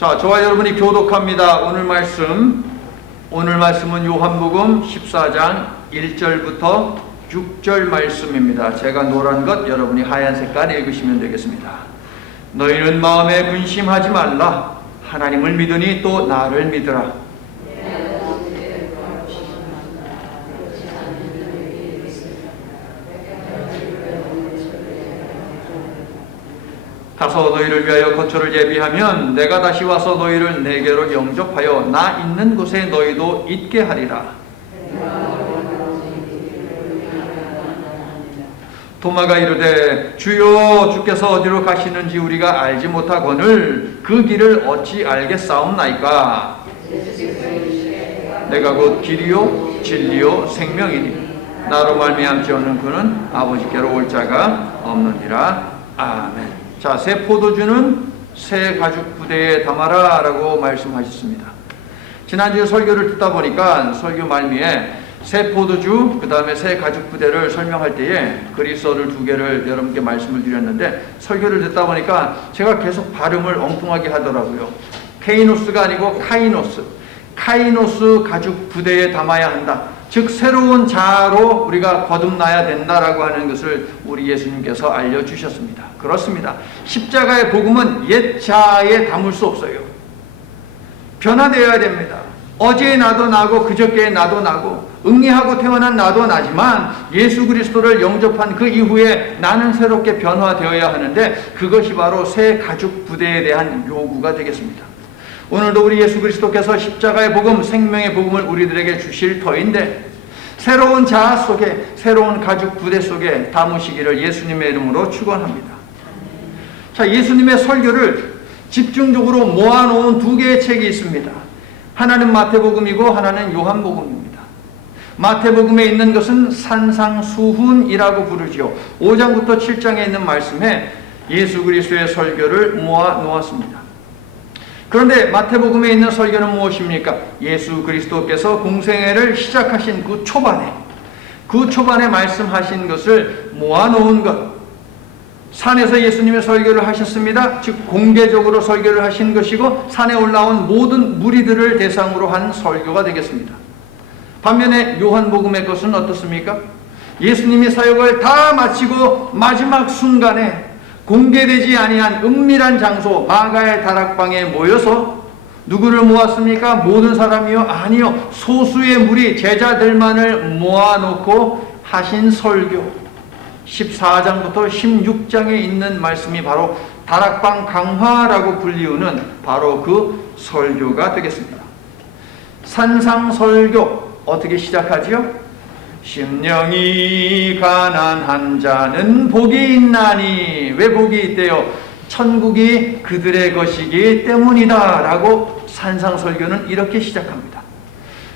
자, 저와 여러분이 교독합니다. 오늘 말씀은 요한복음 14장 1절부터 6절 말씀입니다. 제가 노란 것, 여러분이 하얀 색깔 읽으시면 되겠습니다. 너희는 마음에 근심하지 말라. 하나님을 믿으니 또 나를 믿으라. 가서 너희를 위하여 거처를 예비하면 내가 다시 와서 너희를 내게로 영접하여 나 있는 곳에 너희도 있게 하리라. 도마가 이르되 주여 주께서 어디로 가시는지 우리가 알지 못하거늘 그 길을 어찌 알겠사옵나이까. 내가 곧 길이요 진리요 생명이니 나로 말미암지 않는 그는 아버지께로 올 자가 없느니라. 아멘. 자, 새 포도주는 새 가죽 부대에 담아라 라고 말씀하셨습니다. 지난주 설교를 듣다 보니까 설교 말미에 새 포도주 그 다음에 새 가죽 부대를 설명할 때에 그리스어를 2개를 여러분께 말씀을 드렸는데, 설교를 듣다 보니까 제가 계속 발음을 엉뚱하게 하더라고요. 케이노스가 아니고 카이노스 가죽 부대에 담아야 한다. 즉 새로운 자아로 우리가 거듭나야 된다라고 하는 것을 우리 예수님께서 알려주셨습니다. 그렇습니다. 십자가의 복음은 옛 자아에 담을 수 없어요. 변화되어야 됩니다. 어제의 나도 나고 그저께의 나도 나고 응리하고 태어난 나도 나지만 예수 그리스도를 영접한 그 이후에 나는 새롭게 변화되어야 하는데, 그것이 바로 새 가죽 부대에 대한 요구가 되겠습니다. 오늘도 우리 예수 그리스도께서 십자가의 복음, 생명의 복음을 우리들에게 주실 터인데, 새로운 자아 속에, 새로운 가죽 부대 속에 담으시기를 예수님의 이름으로 축원합니다. 자, 예수님의 설교를 집중적으로 모아놓은 2개의 책이 있습니다. 하나는 마태복음이고 하나는 요한복음입니다. 마태복음에 있는 것은 산상수훈이라고 부르죠. 5장부터 7장에 있는 말씀에 예수 그리스도의 설교를 모아 놓았습니다. 그런데 마태복음에 있는 설교는 무엇입니까? 예수 그리스도께서 공생애를 시작하신 그 초반에 말씀하신 것을 모아놓은 것. 산에서 예수님의 설교를 하셨습니다. 즉 공개적으로 설교를 하신 것이고 산에 올라온 모든 무리들을 대상으로 한 설교가 되겠습니다. 반면에 요한복음의 것은 어떻습니까? 예수님이 사역을 다 마치고 마지막 순간에 공개되지 아니한 은밀한 장소 마가의 다락방에 모여서 누구를 모았습니까? 모든 사람이요? 아니요. 소수의 무리 제자들만을 모아놓고 하신 설교. 14장부터 16장에 있는 말씀이 바로 다락방 강화라고 불리우는 바로 그 설교가 되겠습니다. 산상설교 어떻게 시작하지요? 심령이 가난한 자는 복이 있나니. 왜 복이 있대요? 천국이 그들의 것이기 때문이다 라고 산상설교는 이렇게 시작합니다.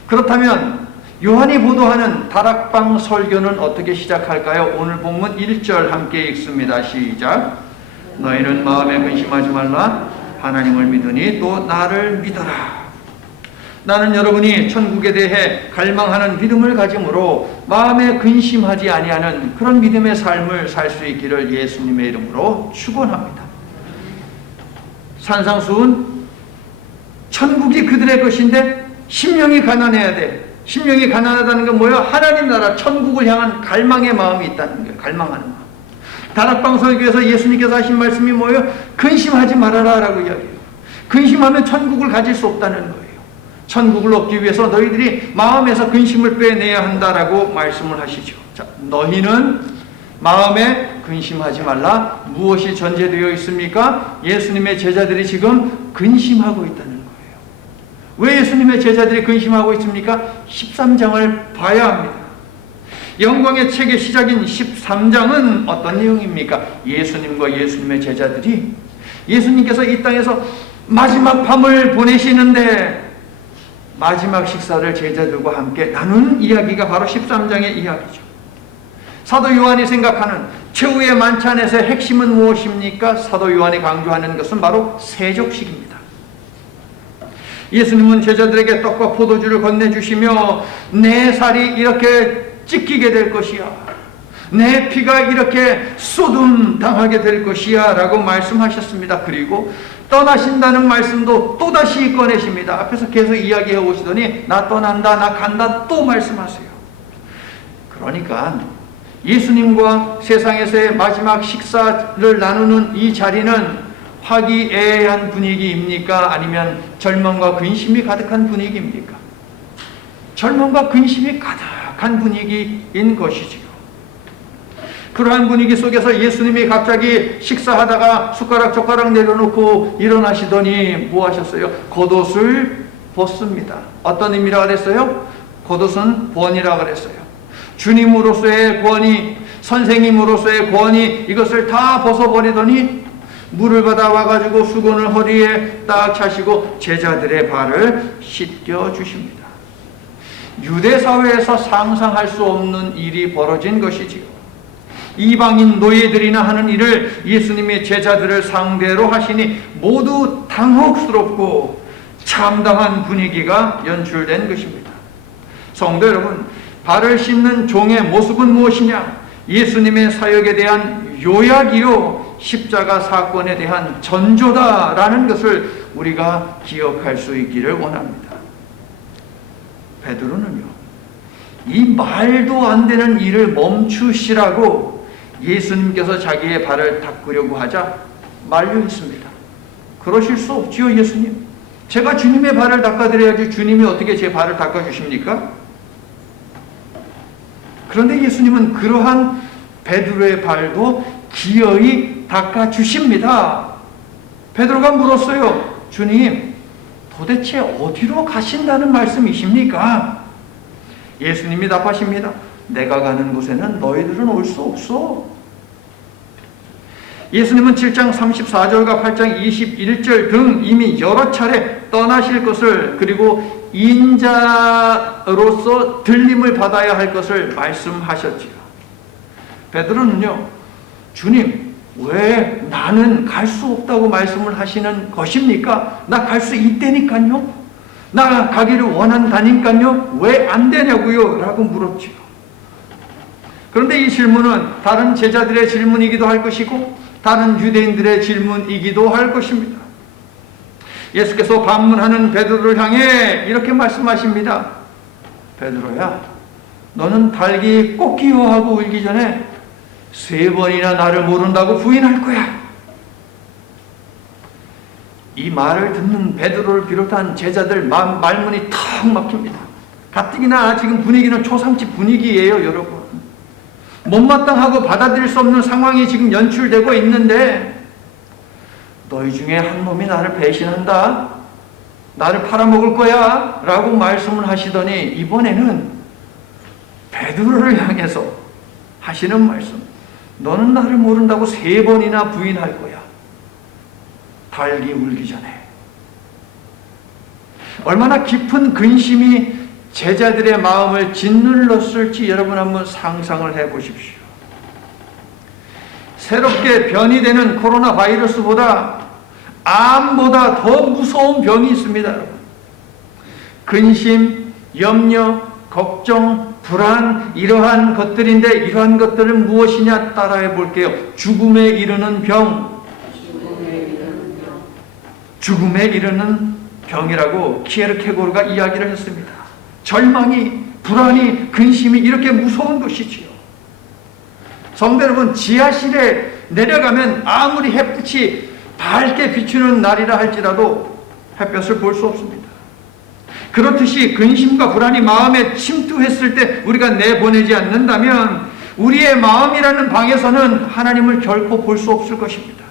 그렇다면 요한이 보도하는 다락방 설교는 어떻게 시작할까요? 오늘 본문 1절 함께 읽습니다. 시작. 너희는 마음에 근심하지 말라. 하나님을 믿으니 또 나를 믿어라. 나는 여러분이 천국에 대해 갈망하는 믿음을 가짐으로 마음에 근심하지 아니하는 그런 믿음의 삶을 살 수 있기를 예수님의 이름으로 축원합니다. 산상수훈, 천국이 그들의 것인데 심령이 가난해야 돼. 심령이 가난하다는 건 뭐예요? 하나님 나라 천국을 향한 갈망의 마음이 있다는 거예요. 갈망하는 마음. 다락방 설교에서 예수님께서 하신 말씀이 뭐예요? 근심하지 말아라 라고 이야기해요. 근심하면 천국을 가질 수 없다는 거예요. 천국을 얻기 위해서 너희들이 마음에서 근심을 빼내야 한다라고 말씀을 하시죠. 자, 너희는 마음에 근심하지 말라. 무엇이 전제되어 있습니까? 예수님의 제자들이 지금 근심하고 있다는 거예요. 왜 예수님의 제자들이 근심하고 있습니까? 13장을 봐야 합니다. 영광의 책의 시작인 13장은 어떤 내용입니까? 예수님과 예수님의 제자들이 예수님께서 이 땅에서 마지막 밤을 보내시는데 마지막 식사를 제자들과 함께 나누는 이야기가 바로 13장의 이야기죠. 사도 요한이 생각하는 최후의 만찬에서의 핵심은 무엇입니까? 사도 요한이 강조하는 것은 바로 세족식입니다. 예수님은 제자들에게 떡과 포도주를 건네주시며 내 살이 이렇게 찢기게 될 것이야. 내 피가 이렇게 쏟음 당하게 될 것이야 라고 말씀하셨습니다. 그리고 떠나신다는 말씀도 또다시 꺼내십니다. 앞에서 계속 이야기해 오시더니 나 떠난다, 나 간다 또 말씀하세요. 그러니까 예수님과 세상에서의 마지막 식사를 나누는 이 자리는 화기애애한 분위기입니까? 아니면 절망과 근심이 가득한 분위기입니까? 절망과 근심이 가득한 분위기인 것이지요. 그러한 분위기 속에서 예수님이 갑자기 식사하다가 숟가락 젓가락 내려놓고 일어나시더니 뭐 하셨어요? 겉옷을 벗습니다. 어떤 의미라 그랬어요? 겉옷은 권위라 그랬어요. 주님으로서의 권위, 선생님으로서의 권위, 이것을 다 벗어버리더니 물을 받아 와가지고 수건을 허리에 딱 차시고 제자들의 발을 씻겨 주십니다. 유대 사회에서 상상할 수 없는 일이 벌어진 것이지요. 이방인 노예들이나 하는 일을 예수님의 제자들을 상대로 하시니 모두 당혹스럽고 참담한 분위기가 연출된 것입니다. 성도 여러분, 발을 씻는 종의 모습은 무엇이냐? 예수님의 사역에 대한 요약이요, 십자가 사건에 대한 전조다라는 것을 우리가 기억할 수 있기를 원합니다. 베드로는요, 이 말도 안 되는 일을 멈추시라고 예수님께서 자기의 발을 닦으려고 하자 만류했습니다. 그러실 수 없지요, 예수님. 제가 주님의 발을 닦아드려야지 주님이 어떻게 제 발을 닦아주십니까? 그런데 예수님은 그러한 베드로의 발도 기어이 닦아주십니다. 베드로가 물었어요. 주님, 도대체 어디로 가신다는 말씀이십니까? 예수님이 답하십니다. 내가 가는 곳에는 너희들은 올 수 없어. 예수님은 7장 34절과 8장 21절 등 이미 여러 차례 떠나실 것을, 그리고 인자로서 들림을 받아야 할 것을 말씀하셨지요. 베드로는요, 주님, 왜 나는 갈 수 없다고 말씀을 하시는 것입니까? 나 갈 수 있다니까요. 나 가기를 원한다니까요. 왜 안 되냐고요? 라고 물었지요. 그런데 이 질문은 다른 제자들의 질문이기도 할 것이고 다른 유대인들의 질문이기도 할 것입니다. 예수께서 방문하는 베드로를 향해 이렇게 말씀하십니다. 베드로야, 너는 닭이 꼬끼워하고 울기 전에 3번이나 나를 모른다고 부인할 거야. 이 말을 듣는 베드로를 비롯한 제자들 말문이 탁 막힙니다. 가뜩이나 지금 분위기는 초상집 분위기예요, 여러분. 못마땅하고 받아들일 수 없는 상황이 지금 연출되고 있는데 너희 중에 한 놈이 나를 배신한다, 나를 팔아먹을 거야 라고 말씀을 하시더니 이번에는 베드로를 향해서 하시는 말씀, 너는 나를 모른다고 3번이나 부인할 거야. 닭이 울기 전에. 얼마나 깊은 근심이 제자들의 마음을 짓눌렀을지 여러분 한번 상상을 해보십시오. 새롭게 변이되는 코로나 바이러스보다 암보다 더 무서운 병이 있습니다. 여러분. 근심, 염려, 걱정, 불안, 이러한 것들인데 이러한 것들은 무엇이냐 따라해 볼게요. 죽음에 이르는 병. 죽음에 이르는 병이라고 키에르케고르가 이야기를 했습니다. 절망이, 불안이, 근심이 이렇게 무서운 것이지요. 성도 여러분, 지하실에 내려가면 아무리 햇빛이 밝게 비추는 날이라 할지라도 햇볕을 볼 수 없습니다. 그렇듯이 근심과 불안이 마음에 침투했을 때 우리가 내보내지 않는다면 우리의 마음이라는 방에서는 하나님을 결코 볼 수 없을 것입니다.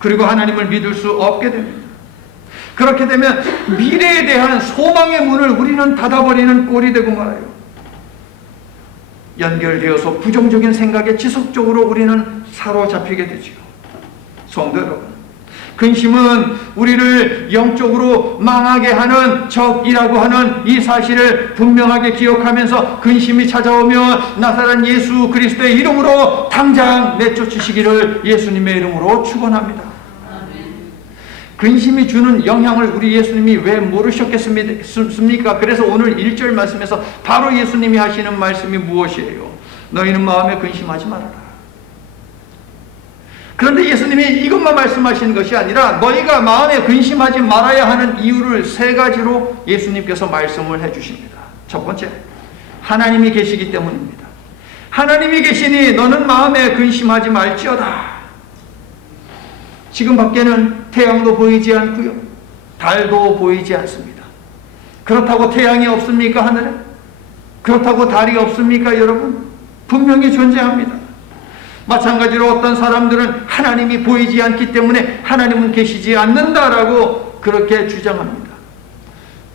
그리고 하나님을 믿을 수 없게 됩니다. 그렇게 되면 미래에 대한 소망의 문을 우리는 닫아버리는 꼴이 되고 말아요. 연결되어서 부정적인 생각에 지속적으로 우리는 사로잡히게 되지요. 성도 여러분, 근심은 우리를 영적으로 망하게 하는 적이라고 하는 이 사실을 분명하게 기억하면서 근심이 찾아오면 나사렛 예수 그리스도의 이름으로 당장 내쫓으시기를 예수님의 이름으로 축원합니다. 근심이 주는 영향을 우리 예수님이 왜 모르셨겠습니까? 그래서 오늘 1절 말씀에서 바로 예수님이 하시는 말씀이 무엇이에요? 너희는 마음에 근심하지 말아라. 그런데 예수님이 이것만 말씀하시는 것이 아니라 너희가 마음에 근심하지 말아야 하는 이유를 세 가지로 예수님께서 말씀을 해주십니다. 첫 번째, 하나님이 계시기 때문입니다. 하나님이 계시니 너는 마음에 근심하지 말지어다. 지금 밖에는 태양도 보이지 않고요, 달도 보이지 않습니다. 그렇다고 태양이 없습니까, 하늘에? 그렇다고 달이 없습니까, 여러분? 분명히 존재합니다. 마찬가지로 어떤 사람들은 하나님이 보이지 않기 때문에 하나님은 계시지 않는다라고 그렇게 주장합니다.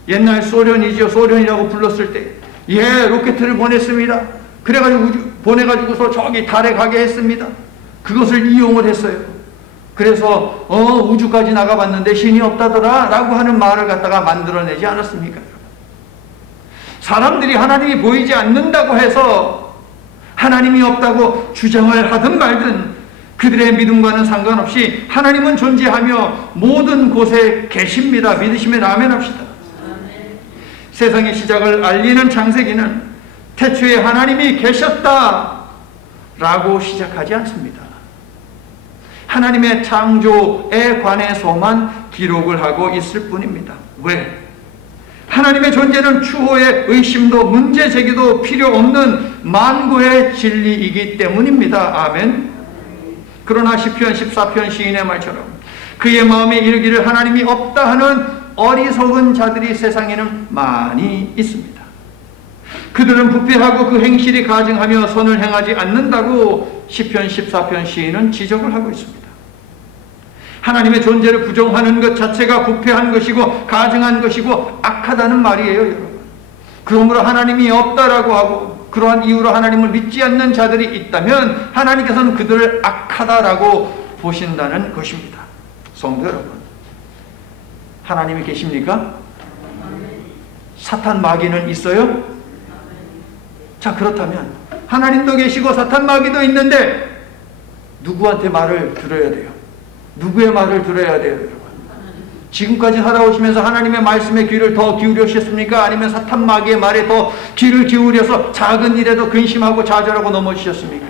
옛날 소련이죠. 소련이라고 불렀을 때, 로켓을 보냈습니다. 그래가지고 보내가지고서 저기 달에 가게 했습니다. 그것을 이용을 했어요. 그래서 우주까지 나가봤는데 신이 없다더라 라고 하는 말을 갖다가 만들어내지 않았습니까? 사람들이 하나님이 보이지 않는다고 해서 하나님이 없다고 주장을 하든 말든 그들의 믿음과는 상관없이 하나님은 존재하며 모든 곳에 계십니다. 믿으시면 아멘 합시다. 세상의 시작을 알리는 창세기는 태초에 하나님이 계셨다 라고 시작하지 않습니다. 하나님의 창조에 관해서만 기록을 하고 있을 뿐입니다. 왜? 하나님의 존재는 추호의 의심도 문제 제기도 필요 없는 만고의 진리이기 때문입니다. 아멘. 그러나 시편 14편 시인의 말처럼 그의 마음에 이르기를 하나님이 없다 하는 어리석은 자들이 세상에는 많이 있습니다. 그들은 부패하고 그 행실이 가증하며 선을 행하지 않는다고 시편 14편 시인은 지적을 하고 있습니다. 하나님의 존재를 부정하는 것 자체가 부패한 것이고 가증한 것이고 악하다는 말이에요, 여러분. 그러므로 하나님이 없다라고 하고 그러한 이유로 하나님을 믿지 않는 자들이 있다면 하나님께서는 그들을 악하다라고 보신다는 것입니다. 성도 여러분, 하나님이 계십니까? 사탄 마귀는 있어요? 자, 그렇다면 하나님도 계시고 사탄 마귀도 있는데 누구한테 말을 들어야 돼요? 누구의 말을 들어야 돼요, 여러분? 지금까지 살아오시면서 하나님의 말씀에 귀를 더 기울이셨습니까? 아니면 사탄 마귀의 말에 더 귀를 기울여서 작은 일에도 근심하고 좌절하고 넘어지셨습니까?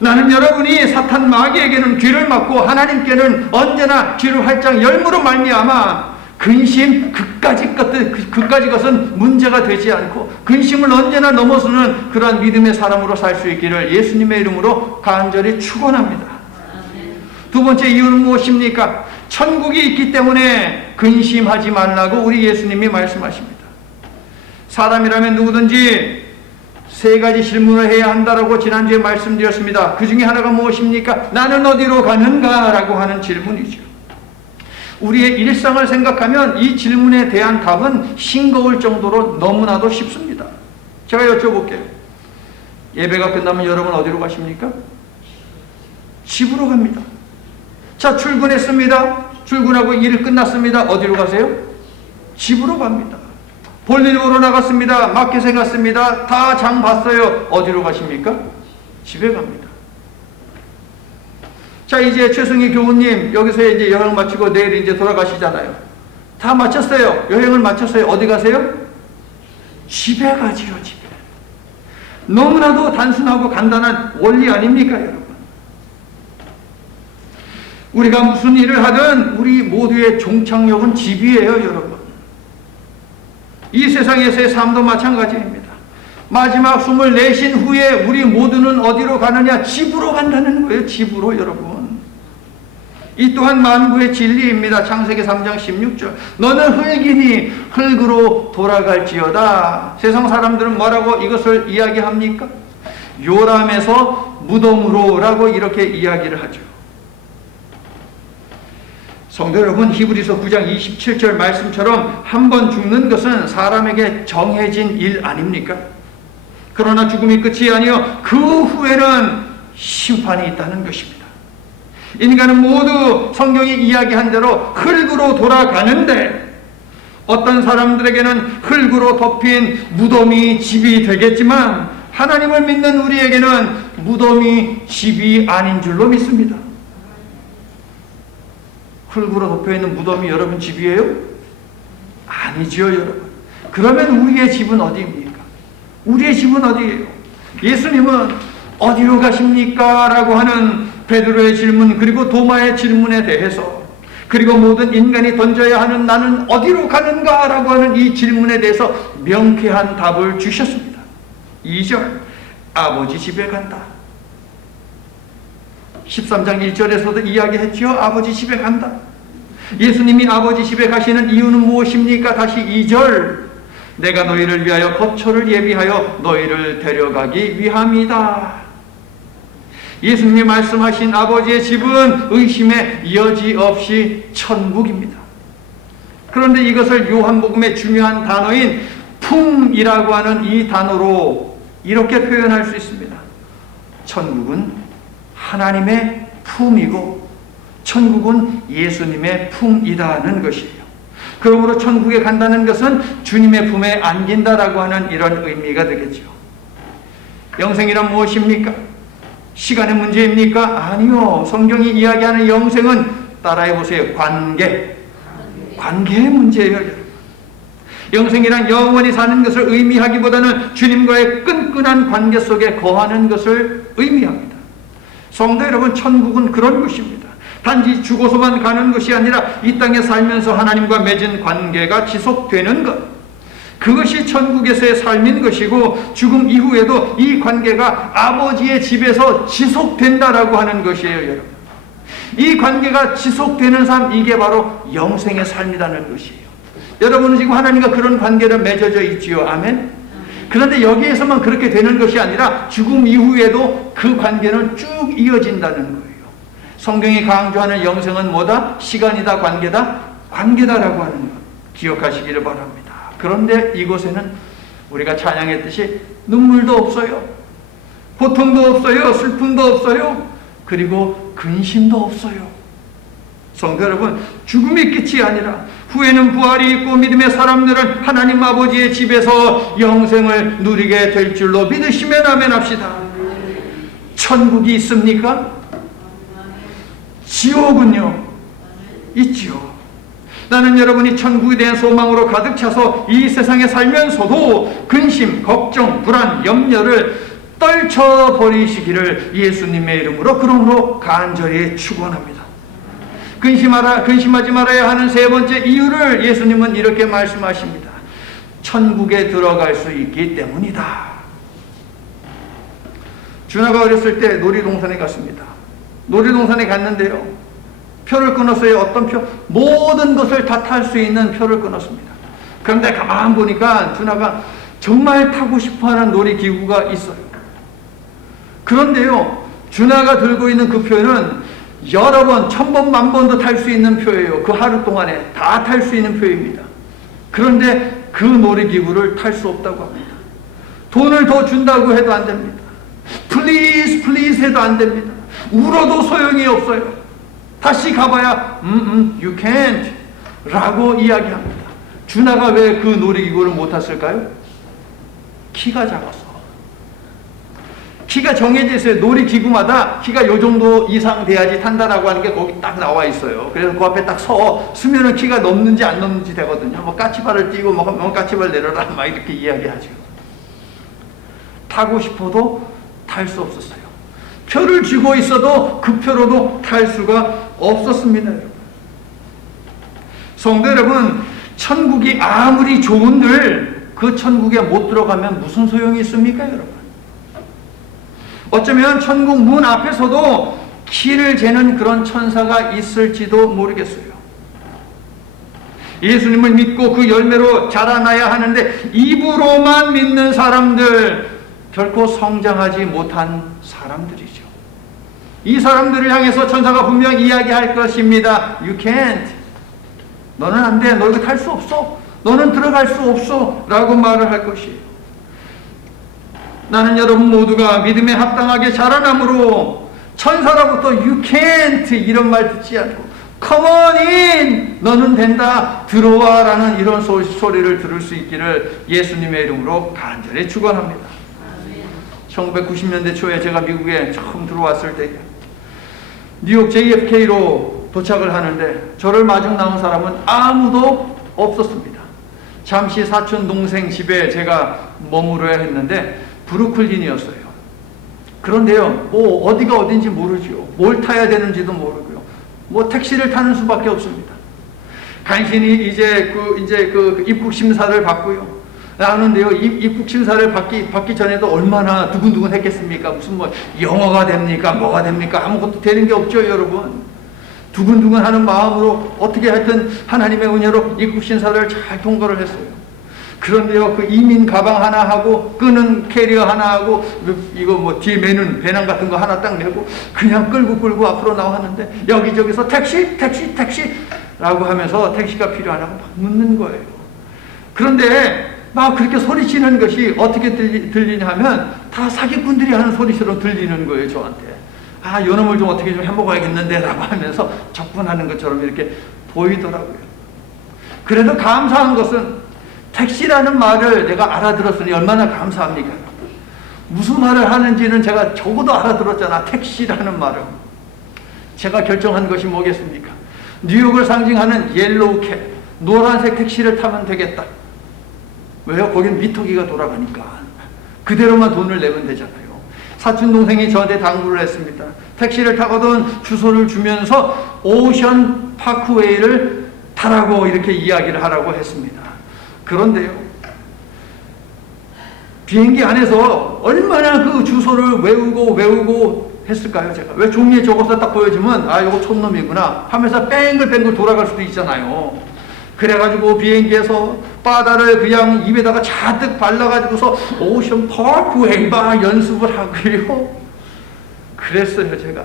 나는 여러분이 사탄 마귀에게는 귀를 막고 하나님께는 언제나 귀를 활짝 열므로 말미암아 근심 그까지 것은 문제가 되지 않고 근심을 언제나 넘어서는 그러한 믿음의 사람으로 살 수 있기를 예수님의 이름으로 간절히 축원합니다. 두 번째 이유는 무엇입니까? 천국이 있기 때문에 근심하지 말라고 우리 예수님이 말씀하십니다. 사람이라면 누구든지 세 가지 질문을 해야 한다라고 지난주에 말씀드렸습니다. 그 중에 하나가 무엇입니까? 나는 어디로 가는가? 라고 하는 질문이죠. 우리의 일상을 생각하면 이 질문에 대한 답은 싱거울 정도로 너무나도 쉽습니다. 제가 여쭤볼게요. 예배가 끝나면 여러분 어디로 가십니까? 집으로 갑니다. 자, 출근했습니다. 출근하고 일 끝났습니다. 어디로 가세요? 집으로 갑니다. 볼일 보러 나갔습니다. 마켓에 갔습니다. 다 장 봤어요. 어디로 가십니까? 집에 갑니다. 자, 이제 최승희 교우님 여기서 이제 여행 마치고 내일 이제 돌아가시잖아요. 다 마쳤어요. 여행을 마쳤어요. 어디 가세요? 집에 가지요, 집에. 너무나도 단순하고 간단한 원리 아닙니까, 여러분? 우리가 무슨 일을 하든 우리 모두의 종착역은 집이에요, 여러분. 이 세상에서의 삶도 마찬가지입니다. 마지막 숨을 내쉰 후에 우리 모두는 어디로 가느냐? 집으로 간다는 거예요, 집으로, 여러분. 이 또한 만구의 진리입니다. 창세기 3장 16절. 너는 흙이니 흙으로 돌아갈지어다. 세상 사람들은 뭐라고 이것을 이야기합니까? 요람에서 무덤으로 라고 이렇게 이야기를 하죠. 성도 여러분, 히브리서 9장 27절 말씀처럼 한 번 죽는 것은 사람에게 정해진 일 아닙니까? 그러나 죽음이 끝이 아니요 그 후에는 심판이 있다는 것입니다. 인간은 모두 성경이 이야기한 대로 흙으로 돌아가는데 어떤 사람들에게는 흙으로 덮인 무덤이 집이 되겠지만 하나님을 믿는 우리에게는 무덤이 집이 아닌 줄로 믿습니다. 흙으로 덮여있는 무덤이 여러분 집이에요? 아니지요, 여러분. 그러면 우리의 집은 어디입니까? 우리의 집은 어디예요? 예수님은 어디로 가십니까? 라고 하는 베드로의 질문, 그리고 도마의 질문에 대해서, 그리고 모든 인간이 던져야 하는 나는 어디로 가는가? 라고 하는 이 질문에 대해서 명쾌한 답을 주셨습니다. 2절, 아버지 집에 간다. 13장 1절에서도 이야기했지요. 아버지 집에 간다. 예수님이 아버지 집에 가시는 이유는 무엇입니까? 다시 2절, 내가 너희를 위하여 거처를 예비하여 너희를 데려가기 위함이다. 예수님이 말씀하신 아버지의 집은 의심의 여지 없이 천국입니다. 그런데 이것을 요한복음의 중요한 단어인 품이라고 하는 이 단어로 이렇게 표현할 수 있습니다. 천국은 하나님의 품이고 천국은 예수님의 품이라는 것이에요. 그러므로 천국에 간다는 것은 주님의 품에 안긴다라고 하는 이런 의미가 되겠죠. 영생이란 무엇입니까? 시간의 문제입니까? 아니요. 성경이 이야기하는 영생은 따라해 보세요. 관계의 문제예요. 영생이란 영원히 사는 것을 의미하기보다는 주님과의 끈끈한 관계 속에 거하는 것을 의미합니다. 성도 여러분, 천국은 그런 것입니다. 단지 죽어서만 가는 것이 아니라 이 땅에 살면서 하나님과 맺은 관계가 지속되는 것, 그것이 천국에서의 삶인 것이고, 죽음 이후에도 이 관계가 아버지의 집에서 지속된다라고 하는 것이에요. 여러분, 이 관계가 지속되는 삶, 이게 바로 영생의 삶이라는 것이에요. 여러분은 지금 하나님과 그런 관계를 맺어져 있지요. 아멘. 그런데 여기에서만 그렇게 되는 것이 아니라 죽음 이후에도 그 관계는 쭉 이어진다는 거예요. 성경이 강조하는 영생은 뭐다? 시간이다, 관계다? 관계다라고 하는 것 기억하시기를 바랍니다. 그런데 이곳에는 우리가 찬양했듯이 눈물도 없어요. 고통도 없어요. 슬픔도 없어요. 그리고 근심도 없어요. 성도 여러분, 죽음이 끝이 아니라 후에는 부활이 있고 믿음의 사람들은 하나님 아버지의 집에서 영생을 누리게 될 줄로 믿으시면 아멘 합시다. 천국이 있습니까? 지옥은요? 있지요. 나는 여러분이 천국에 대한 소망으로 가득 차서 이 세상에 살면서도 근심, 걱정, 불안, 염려를 떨쳐버리시기를 예수님의 이름으로 그러므로 간절히 축원합니다. 근심하지 말아야 하는 세 번째 이유를 예수님은 이렇게 말씀하십니다. 천국에 들어갈 수 있기 때문이다. 준하가 어렸을 때 놀이동산에 갔습니다. 놀이동산에 갔는데요, 표를 끊었어요. 어떤 표? 모든 것을 다 탈 수 있는 표를 끊었습니다. 그런데 가만 보니까 준하가 정말 타고 싶어하는 놀이기구가 있어요. 그런데요, 준하가 들고 있는 그 표는 여러 번, 1000번, 10,000번도 탈 수 있는 표예요. 그 하루 동안에 다 탈 수 있는 표입니다. 그런데 그 놀이기구를 탈 수 없다고 합니다. 돈을 더 준다고 해도 안 됩니다. Please, please 해도 안 됩니다. 울어도 소용이 없어요. 다시 가봐야 you can't 라고 이야기합니다. 준하가 왜 그 놀이기구를 못 탔을까요? 키가 작아서. 키가 정해져 있어요. 놀이기구마다 키가 요 정도 이상 돼야지 탄다라고 하는 게 거기 딱 나와 있어요. 그래서 그 앞에 딱 서면 키가 넘는지 안 넘는지 되거든요. 뭐 까치발을 띄고 뭐 까치발 내려라 막 이렇게 이야기하죠. 타고 싶어도 탈 수 없었어요. 표를 쥐고 있어도 그 표로도 탈 수가 없었습니다. 여러분. 성도 여러분, 천국이 아무리 좋은들 그 천국에 못 들어가면 무슨 소용이 있습니까, 여러분? 어쩌면 천국 문 앞에서도 키를 재는 그런 천사가 있을지도 모르겠어요. 예수님을 믿고 그 열매로 자라나야 하는데 입으로만 믿는 사람들, 결코 성장하지 못한 사람들이죠. 이 사람들을 향해서 천사가 분명 이야기할 것입니다. You can't. 너는 안 돼. 너 이거 탈 수 없어. 너는 들어갈 수 없어. 라고 말을 할 것이에요. 나는 여러분 모두가 믿음에 합당하게 자라남으로 천사로부터 You can't 이런 말 듣지 않고 Come on in! 너는 된다. 들어와. 라는 이런 소리를 들을 수 있기를 예수님의 이름으로 간절히 축원합니다. 1990년대 초에 제가 미국에 처음 들어왔을 때 뉴욕 JFK로 도착을 하는데 저를 마중 나온 사람은 아무도 없었습니다. 잠시 사촌 동생 집에 제가 머무러야 했는데 브루클린이었어요. 그런데요, 뭐 어디가 어딘지 모르죠. 뭘 타야 되는지도 모르고요. 뭐 택시를 타는 수밖에 없습니다. 간신히 이제 그 입국 심사를 받고요. 나는데요, 입국 심사를 받기 전에도 얼마나 두근두근 했겠습니까? 무슨 뭐 영어가 됩니까? 뭐가 됩니까? 아무것도 되는 게 없죠, 여러분. 두근두근 하는 마음으로 어떻게 하여튼 하나님의 은혜로 입국 심사를 잘 통과를 했어요. 그런데요, 그 이민 가방 하나 하고 끄는 캐리어 하나 하고 이거 뭐 뒤에 매는 배낭 같은 거 하나 딱 메고 그냥 끌고 앞으로 나왔는데 여기저기서 택시 라고 하면서 택시가 필요하냐고 막 묻는 거예요. 그런데 막 그렇게 소리치는 것이 어떻게 들리냐 하면 다 사기꾼들이 하는 소리처럼 들리는 거예요, 저한테. 아, 요놈을 좀 어떻게 좀 해먹어야겠는데 라고 하면서 접근하는 것처럼 이렇게 보이더라고요. 그래도 감사한 것은 택시라는 말을 내가 알아들었으니 얼마나 감사합니까? 무슨 말을 하는지는 제가 적어도 알아들었잖아, 택시라는 말을. 제가 결정한 것이 뭐겠습니까? 뉴욕을 상징하는 옐로우 캡, 노란색 택시를 타면 되겠다. 왜요? 거긴 미터기가 돌아가니까. 그대로만 돈을 내면 되잖아요. 사촌 동생이 저한테 당부를 했습니다. 택시를 타거든 주소를 주면서 오션 파크웨이를 타라고 이렇게 이야기를 하라고 했습니다. 그런데요, 비행기 안에서 얼마나 그 주소를 외우고 했을까요, 제가? 왜 종이에 적어서 딱 보여주면, 아, 이거 촌놈이구나 하면서 뱅글뱅글 돌아갈 수도 있잖아요. 그래가지고 비행기에서 바다를 그냥 입에다가 잔뜩 발라가지고서 오션 파크웨이 막 연습을 하고요. 그랬어요, 제가.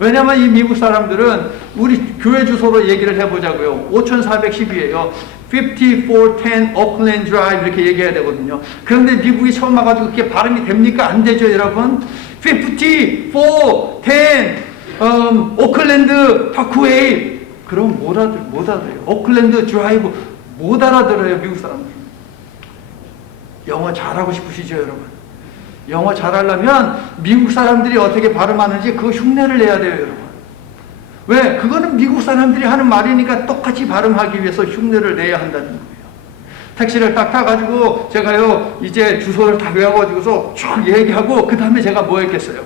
왜냐면 이 미국 사람들은 우리 교회 주소로 얘기를 해보자고요. 5410이에요. 5410 오클랜드 드라이브 이렇게 얘기해야 되거든요. 그런데 미국이 처음 와가지고 그게 발음이 됩니까? 안 되죠, 여러분? 5410 오클랜드 파크웨이. 그럼 못 알아들어요. 오클랜드 드라이브 못 알아들어요, 미국 사람들. 영어 잘하고 싶으시죠, 여러분? 영어 잘하려면 미국 사람들이 어떻게 발음하는지 그 흉내를 내야 돼요, 여러분. 왜? 그거는 미국 사람들이 하는 말이니까 똑같이 발음하기 위해서 흉내를 내야 한다는 거예요. 택시를 딱 타가지고 제가요, 이제 주소를 다 외워가지고서 쭉 얘기하고 그 다음에 제가 뭐 했겠어요?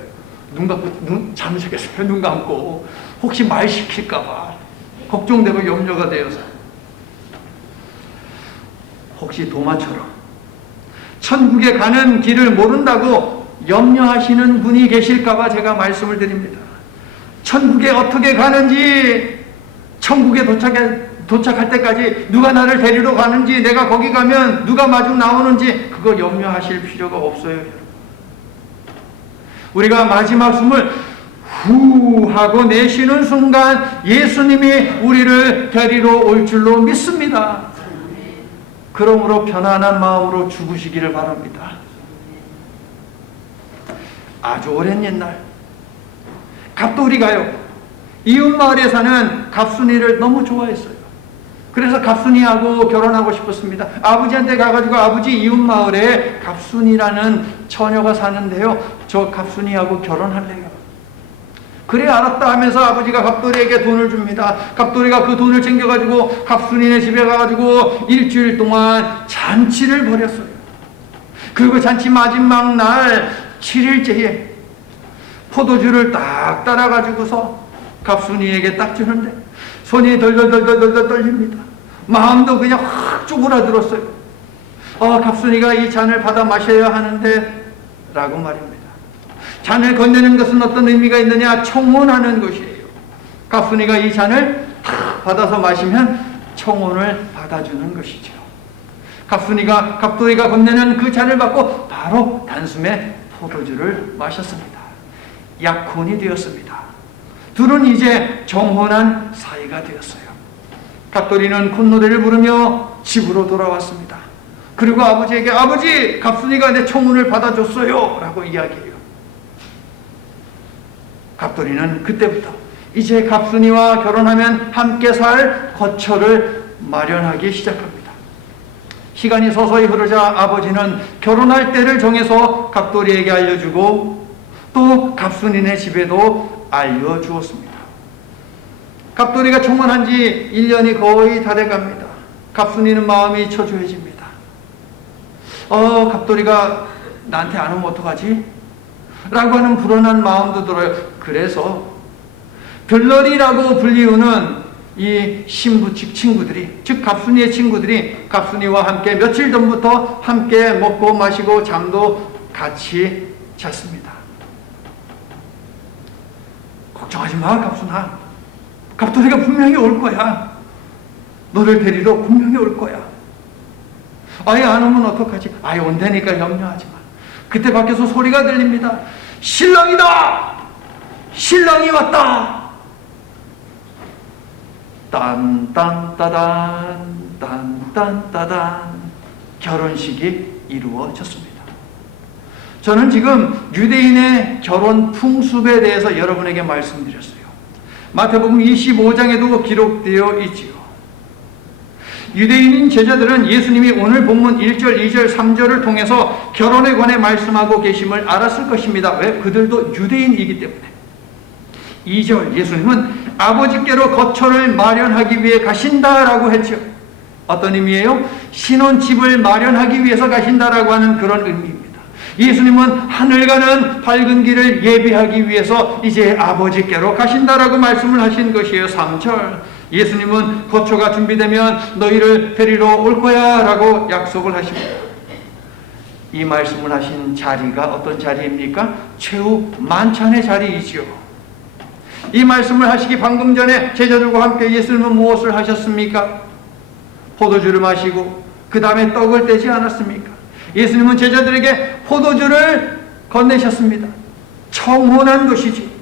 눈 잠으셨겠어요? 눈 감고. 혹시 말 시킬까봐 걱정되고 염려가 되어서. 혹시 도마처럼 천국에 가는 길을 모른다고 염려하시는 분이 계실까봐 제가 말씀을 드립니다. 천국에 어떻게 가는지, 천국에 도착할 때까지 누가 나를 데리러 가는지, 내가 거기 가면 누가 마중 나오는지 그거 염려하실 필요가 없어요, 여러분. 우리가 마지막 숨을 후 하고 내쉬는 순간 예수님이 우리를 데리러 올 줄로 믿습니다. 그러므로 편안한 마음으로 죽으시기를 바랍니다. 아주 오랜 옛날 갑돌이가요, 이웃마을에 사는 갑순이를 너무 좋아했어요. 그래서 갑순이하고 결혼하고 싶었습니다. 아버지한테 가가지고, 아버지, 이웃마을에 갑순이라는 처녀가 사는데요, 저 갑순이하고 결혼할래요. 그래, 알았다 하면서 아버지가 갑돌이에게 돈을 줍니다. 갑돌이가 그 돈을 챙겨가지고 갑순이네 집에 가가지고 일주일 동안 잔치를 벌였어요. 그리고 잔치 마지막 날 7일째에 포도주를 딱 따라가지고서 갑순이에게 딱 주는데 손이 덜덜덜덜 떨립니다. 마음도 그냥 확 쪼그라들었어요. 갑순이가 이 잔을 받아 마셔야 하는데 라고 말입니다. 잔을 건네는 것은 어떤 의미가 있느냐? 청혼하는 것이에요. 갑순이가 이 잔을 탁 받아서 마시면 청혼을 받아주는 것이죠. 갑돌이가 건네는 그 잔을 받고 바로 단숨에 포도주를 마셨습니다. 약혼이 되었습니다. 둘은 이제 정혼한 사이가 되었어요. 갑돌이는 콧노래를 부르며 집으로 돌아왔습니다. 그리고 아버지에게, 아버지, 갑순이가 내 청혼을 받아줬어요 라고 이야기해요. 갑돌이는 그때부터 이제 갑순이와 결혼하면 함께 살 거처를 마련하기 시작합니다. 시간이 서서히 흐르자 아버지는 결혼할 때를 정해서 갑돌이에게 알려주고 또 갑순이네 집에도 알려주었습니다. 갑돌이가 청혼한 지 1년이 거의 다 돼갑니다. 갑순이는 마음이 초조해집니다. 갑돌이가 나한테 안 오면 어떡하지? 라고 하는 불안한 마음도 들어요. 그래서 들러리라고 불리우는 이 신부 측 친구들이, 즉 갑순이의 친구들이 갑순이와 함께 며칠 전부터 함께 먹고 마시고 잠도 같이 잤습니다. 걱정하지 마, 갑순아. 갑돌이가 분명히 올 거야. 너를 데리러 분명히 올 거야. 아예 안 오면 어떡하지? 아예 온다니까 염려하지 마. 그때 밖에서 소리가 들립니다. 신랑이다! 신랑이 왔다! 딴딴따단 딴딴따단 결혼식이 이루어졌습니다. 저는 지금 유대인의 결혼 풍습에 대해서 여러분에게 말씀드렸어요. 마태복음 25장에도 기록되어 있지요. 유대인인 제자들은 예수님이 오늘 본문 1절, 2절, 3절을 통해서 결혼에 관해 말씀하고 계심을 알았을 것입니다. 왜? 그들도 유대인이기 때문에. 2절, 예수님은 아버지께로 거처를 마련하기 위해 가신다라고 했죠. 어떤 의미예요? 신혼집을 마련하기 위해서 가신다라고 하는 그런 의미입니다. 예수님은 하늘 가는 밝은 길을 예비하기 위해서 이제 아버지께로 가신다라고 말씀을 하신 것이에요. 3절, 예수님은 거처가 준비되면 너희를 데리러 올 거야 라고 약속을 하십니다. 이 말씀을 하신 자리가 어떤 자리입니까? 최후 만찬의 자리이지요. 이 말씀을 하시기 방금 전에 제자들과 함께 예수님은 무엇을 하셨습니까? 포도주를 마시고 그 다음에 떡을 떼지 않았습니까? 예수님은 제자들에게 포도주를 건네셨습니다. 청혼한 것이지.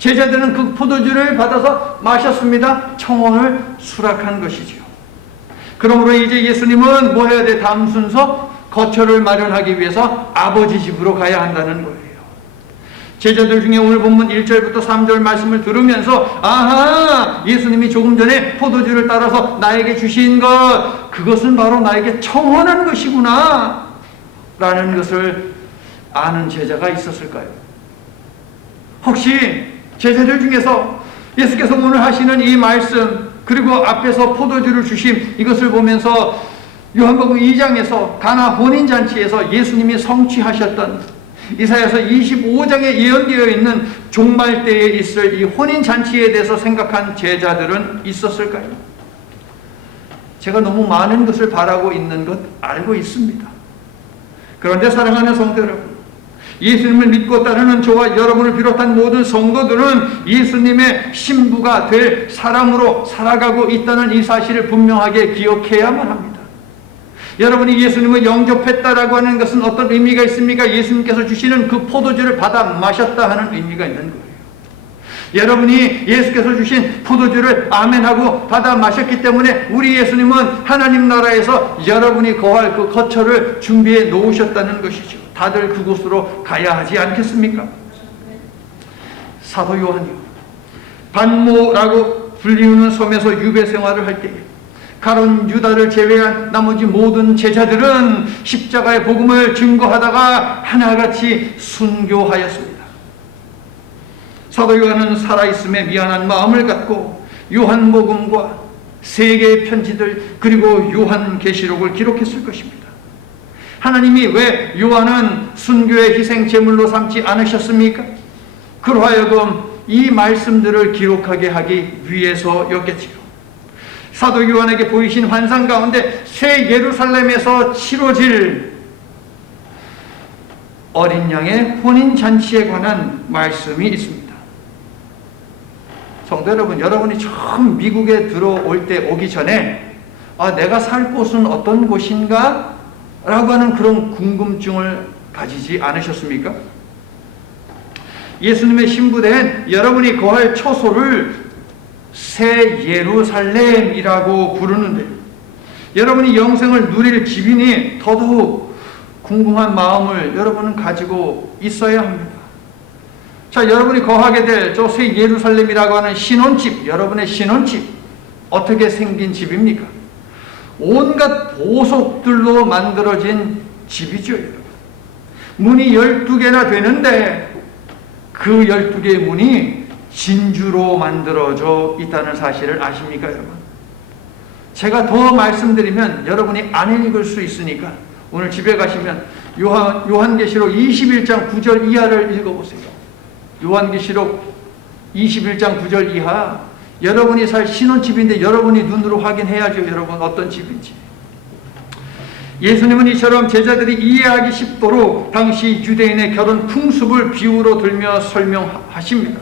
제자들은 그 포도주를 받아서 마셨습니다. 청혼을 수락한 것이지요. 그러므로 이제 예수님은 뭐 해야 돼? 다음 순서 거처를 마련하기 위해서 아버지 집으로 가야 한다는 거예요. 제자들 중에 오늘 본문 1절부터 3절 말씀을 들으면서 아하, 예수님이 조금 전에 포도주를 따라서 나에게 주신 것, 그것은 바로 나에게 청혼한 것이구나 라는 것을 아는 제자가 있었을까요? 혹시 제자들 중에서 예수께서 오늘 하시는 이 말씀, 그리고 앞에서 포도주를 주심, 이것을 보면서 요한복음 2장에서 가나 혼인잔치에서 예수님이 성취하셨던 이사야서 25장에 예언되어 있는 종말 때에 있을 이 혼인잔치에 대해서 생각한 제자들은 있었을까요? 제가 너무 많은 것을 바라고 있는 것 알고 있습니다. 그런데 사랑하는 성도 여러분, 예수님을 믿고 따르는 저와 여러분을 비롯한 모든 성도들은 예수님의 신부가 될 사람으로 살아가고 있다는 이 사실을 분명하게 기억해야만 합니다. 여러분이 예수님을 영접했다라고 하는 것은 어떤 의미가 있습니까? 예수님께서 주시는 그 포도주를 받아 마셨다 하는 의미가 있는 거예요. 여러분이 예수께서 주신 포도주를 아멘하고 받아 마셨기 때문에 우리 예수님은 하나님 나라에서 여러분이 거할 그 거처를 준비해 놓으셨다는 것이죠. 다들 그곳으로 가야 하지 않겠습니까? 사도 요한이요, 반모라고 불리우는 섬에서 유배 생활을 할 때에 가룟 유다를 제외한 나머지 모든 제자들은 십자가의 복음을 증거하다가 하나같이 순교하였습니다. 사도 요한은 살아있음에 미안한 마음을 갖고 요한복음과 세 개의 편지들 그리고 요한계시록을 기록했을 것입니다. 하나님이 왜 요한은 순교의 희생 제물로 삼지 않으셨습니까? 그러하여금 이 말씀들을 기록하게 하기 위해서였겠지요. 사도 요한에게 보이신 환상 가운데 새 예루살렘에서 치러질 어린 양의 혼인잔치에 관한 말씀이 있습니다. 성도 여러분, 여러분이 처음 미국에 들어올 때 오기 전에 내가 살 곳은 어떤 곳인가? 라고 하는 그런 궁금증을 가지지 않으셨습니까? 예수님의 신부된 여러분이 거할 처소를 새 예루살렘이라고 부르는데 여러분이 영생을 누릴 집이니 더더욱 궁금한 마음을 여러분은 가지고 있어야 합니다. 자, 여러분이 거하게 될 저 새 예루살렘이라고 하는 신혼집, 여러분의 신혼집 어떻게 생긴 집입니까? 온갖 보석들로 만들어진 집이죠. 여러분. 문이 12개나 되는데 그 12개의 문이 진주로 만들어져 있다는 사실을 아십니까, 여러분? 제가 더 말씀드리면 여러분이 안 읽을 수 있으니까 오늘 집에 가시면 요한계시록 21장 9절 이하를 읽어보세요. 요한계시록 21장 9절 이하, 여러분이 살 신혼집인데 여러분이 눈으로 확인해야죠. 여러분 어떤 집인지. 예수님은 이처럼 제자들이 이해하기 쉽도록 당시 유대인의 결혼 풍습을 비유로 들며 설명하십니다.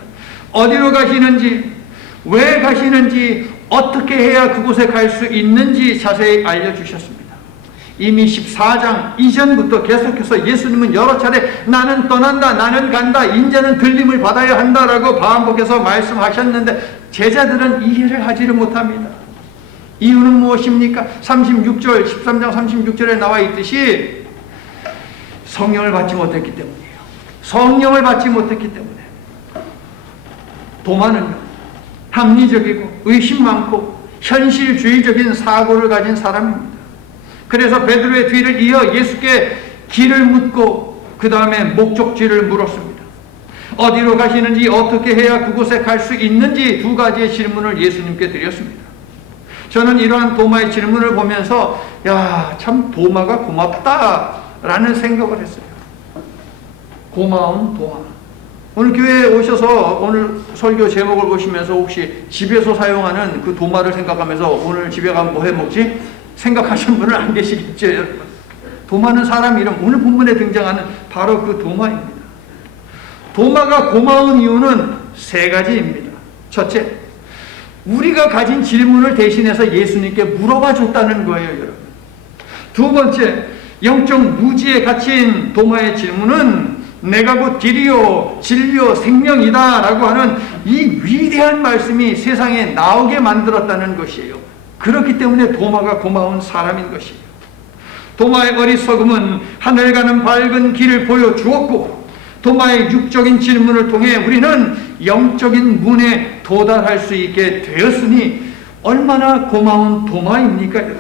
어디로 가시는지, 왜 가시는지, 어떻게 해야 그곳에 갈 수 있는지 자세히 알려주셨습니다. 이미 14장 이전부터 계속해서 예수님은 여러 차례 나는 떠난다, 나는 간다, 이제는 들림을 받아야 한다라고 반복해서 말씀하셨는데 제자들은 이해를 하지를 못합니다. 이유는 무엇입니까? 36절, 13장 36절에 나와 있듯이 성령을 받지 못했기 때문이에요. 성령을 받지 못했기 때문에. 도마는요, 합리적이고 의심 많고 현실주의적인 사고를 가진 사람입니다. 그래서 베드로의 뒤를 이어 예수께 길을 묻고 그 다음에 목적지를 물었습니다. 어디로 가시는지, 어떻게 해야 그곳에 갈 수 있는지 두 가지의 질문을 예수님께 드렸습니다. 저는 이러한 도마의 질문을 보면서 야, 참 도마가 고맙다라는 생각을 했어요. 고마운 도마. 오늘 교회에 오셔서 오늘 설교 제목을 보시면서 혹시 집에서 사용하는 그 도마를 생각하면서 오늘 집에 가면 뭐 해먹지? 생각하시는 분은 안 계시겠죠, 여러분. 도마는 사람 이름, 오늘 본문에 등장하는 바로 그 도마입니다. 도마가 고마운 이유는 세 가지입니다. 첫째, 우리가 가진 질문을 대신해서 예수님께 물어봐 줬다는 거예요, 여러분. 두 번째, 영적 무지에 갇힌 도마의 질문은 내가 곧 길이요 진리요 생명이다 라고 하는 이 위대한 말씀이 세상에 나오게 만들었다는 것이에요. 그렇기 때문에 도마가 고마운 사람인 것이에요. 도마의 어리석음은 하늘 가는 밝은 길을 보여주었고, 도마의 육적인 질문을 통해 우리는 영적인 문에 도달할 수 있게 되었으니 얼마나 고마운 도마입니까, 여러분?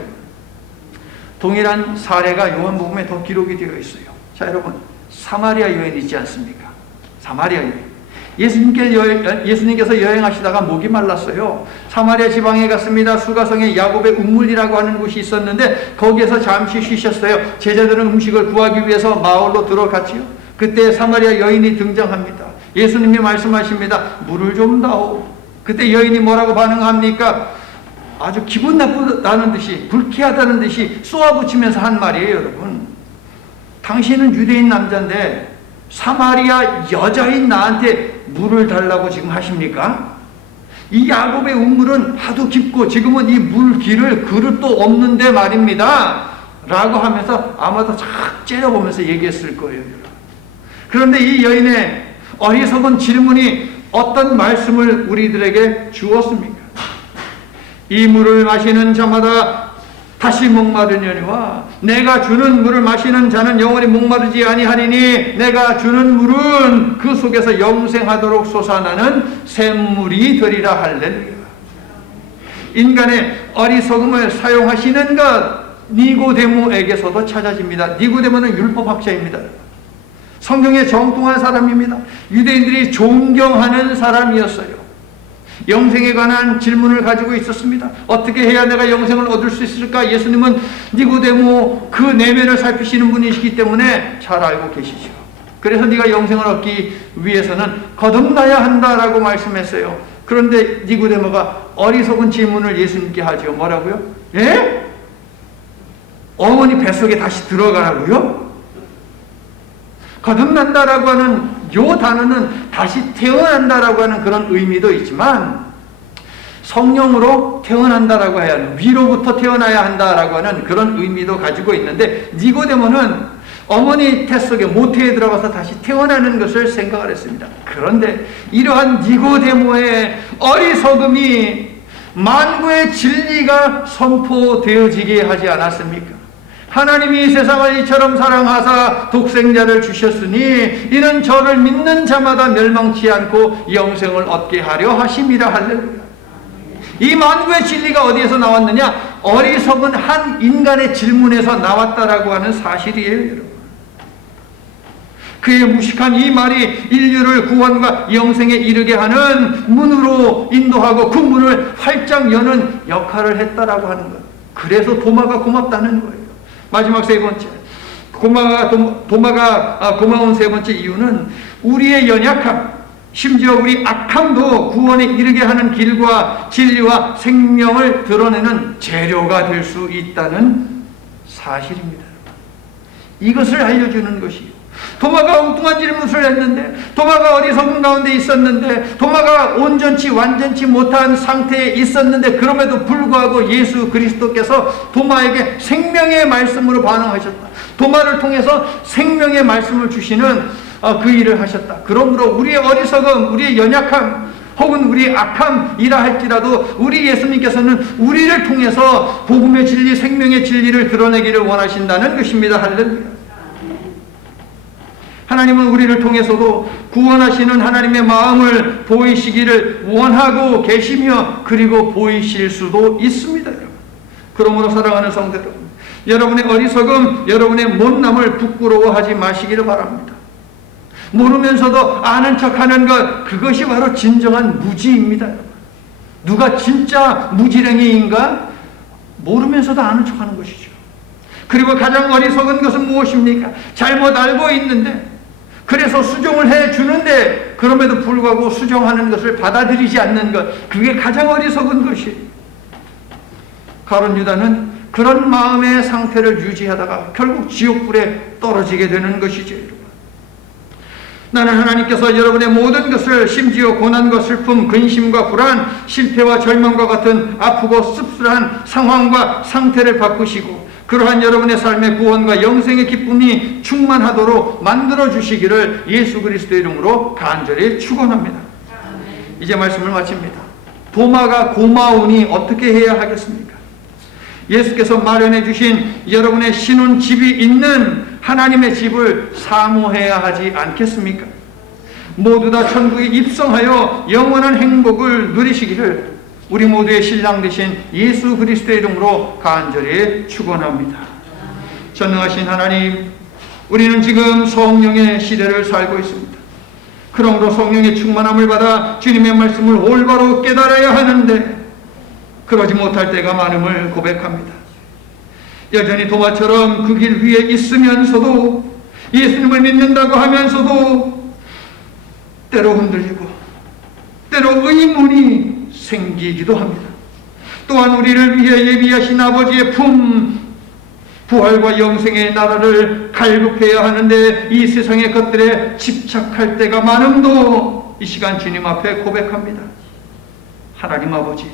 동일한 사례가 요한복음에 더 기록이 되어 있어요. 자, 여러분, 사마리아 여인 있지 않습니까? 사마리아 여인. 예수님께서 여행하시다가 목이 말랐어요. 사마리아 지방에 갔습니다. 수가성에 야곱의 우물이라고 하는 곳이 있었는데 거기에서 잠시 쉬셨어요. 제자들은 음식을 구하기 위해서 마을로 들어갔지요. 그때 사마리아 여인이 등장합니다. 예수님이 말씀하십니다. 물을 좀 다오. 그때 여인이 뭐라고 반응합니까? 아주 기분 나쁘다는 듯이, 불쾌하다는 듯이 쏘아붙이면서 한 말이에요, 여러분. 당신은 유대인 남자인데 사마리아 여자인 나한테 물을 달라고 지금 하십니까? 이 야곱의 우물은 하도 깊고 지금은 이 물길을 그릇도 없는데 말입니다 라고 하면서 아마도 착 째려보면서 얘기했을 거예요. 그런데 이 여인의 어리석은 질문이 어떤 말씀을 우리들에게 주었습니까? 이 물을 마시는 자마다 다시 목마르려니와 내가 주는 물을 마시는 자는 영원히 목마르지 아니하리니 내가 주는 물은 그 속에서 영생하도록 솟아나는 샘물이 되리라. 할렐루야. 인간의 어리석음을 사용하시는 것 니고데모에게서도 찾아집니다. 니고데모는 율법학자입니다. 성경에 정통한 사람입니다. 유대인들이 존경하는 사람이었어요. 영생에 관한 질문을 가지고 있었습니다. 어떻게 해야 내가 영생을 얻을 수 있을까? 예수님은 니고데모 그 내면을 살피시는 분이시기 때문에 잘 알고 계시죠. 그래서 네가 영생을 얻기 위해서는 거듭나야 한다라고 말씀했어요. 그런데 니고데모가 어리석은 질문을 예수님께 하죠. 뭐라고요? 예? 어머니 뱃속에 다시 들어가라고요? 거듭난다라고 하는 요 단어는 다시 태어난다라고 하는 그런 의미도 있지만 성령으로 태어난다라고 해야 하는, 위로부터 태어나야 한다라고 하는 그런 의미도 가지고 있는데 니고데모는 어머니 태 속에 모태에 들어가서 다시 태어나는 것을 생각을 했습니다. 그런데 이러한 니고데모의 어리석음이 만구의 진리가 선포되어지게 하지 않았습니까? 하나님이 세상을 이처럼 사랑하사 독생자를 주셨으니 이는 저를 믿는 자마다 멸망치 않고 영생을 얻게 하려 하심이라. 할렐루야. 이 만구의 진리가 어디에서 나왔느냐? 어리석은 한 인간의 질문에서 나왔다라고 하는 사실이에요, 여러분. 그의 무식한 이 말이 인류를 구원과 영생에 이르게 하는 문으로 인도하고 그 문을 활짝 여는 역할을 했다라고 하는 것. 그래서 도마가 고맙다는 거예요. 마지막 세 번째, 도마가 고마운 세 번째 이유는 우리의 연약함, 심지어 우리 악함도 구원에 이르게 하는 길과 진리와 생명을 드러내는 재료가 될 수 있다는 사실입니다. 이것을 알려주는 것이요. 도마가 엉뚱한 질문을 했는데, 도마가 어리석은 가운데 있었는데, 도마가 온전치 완전치 못한 상태에 있었는데, 그럼에도 불구하고 예수 그리스도께서 도마에게 생명의 말씀으로 반응하셨다. 도마를 통해서 생명의 말씀을 주시는 그 일을 하셨다. 그러므로 우리의 어리석음, 우리의 연약함, 혹은 우리의 악함이라 할지라도 우리 예수님께서는 우리를 통해서 복음의 진리, 생명의 진리를 드러내기를 원하신다는 것입니다. 할렐루야. 하나님은 우리를 통해서도 구원하시는 하나님의 마음을 보이시기를 원하고 계시며, 그리고 보이실 수도 있습니다. 그러므로 사랑하는 성도 여러분, 여러분의 어리석음, 여러분의 못남을 부끄러워하지 마시기를 바랍니다. 모르면서도 아는 척하는 것, 그것이 바로 진정한 무지입니다. 누가 진짜 무지랭이인가? 모르면서도 아는 척하는 것이죠. 그리고 가장 어리석은 것은 무엇입니까? 잘못 알고 있는데, 그래서 수정을 해주는데 그럼에도 불구하고 수정하는 것을 받아들이지 않는 것, 그게 가장 어리석은 것이에요. 가룟 유다는 그런 마음의 상태를 유지하다가 결국 지옥불에 떨어지게 되는 것이죠. 나는 하나님께서 여러분의 모든 것을, 심지어 고난과 슬픔, 근심과 불안, 실패와 절망과 같은 아프고 씁쓸한 상황과 상태를 바꾸시고 그러한 여러분의 삶의 구원과 영생의 기쁨이 충만하도록 만들어주시기를 예수 그리스도의 이름으로 간절히 축원합니다. 이제 말씀을 마칩니다. 도마가 고마우니 어떻게 해야 하겠습니까? 예수께서 마련해 주신 여러분의 신혼집이 있는 하나님의 집을 사모해야 하지 않겠습니까? 모두 다 천국에 입성하여 영원한 행복을 누리시기를 우리 모두의 신랑 되신 예수 그리스도의 이름으로 간절히 축원합니다. 전능하신 하나님, 우리는 지금 성령의 시대를 살고 있습니다. 그러므로 성령의 충만함을 받아 주님의 말씀을 올바로 깨달아야 하는데 그러지 못할 때가 많음을 고백합니다. 여전히 도마처럼 그 길 위에 있으면서도, 예수님을 믿는다고 하면서도 때로 흔들리고 때로 의문이 생기기도 합니다. 또한 우리를 위해 예비하신 아버지의 부활과 영생의 나라를 갈급해야 하는데 이 세상의 것들에 집착할 때가 많음도 이 시간 주님 앞에 고백합니다. 하나님 아버지,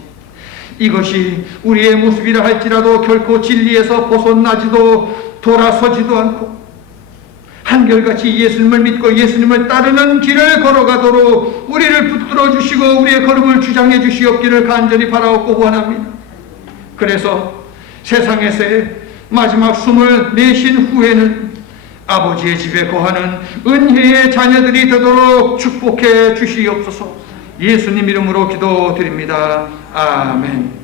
이것이 우리의 모습이라 할지라도 결코 진리에서 벗어나지도 돌아서지도 않고 한결같이 예수님을 믿고 예수님을 따르는 길을 걸어가도록 우리를 붙들어 주시고 우리의 걸음을 주장해 주시옵기를 간절히 바라옵고 원합니다. 그래서 세상에서의 마지막 숨을 내신 후에는 아버지의 집에 거하는 은혜의 자녀들이 되도록 축복해 주시옵소서. 예수님 이름으로 기도드립니다. 아멘.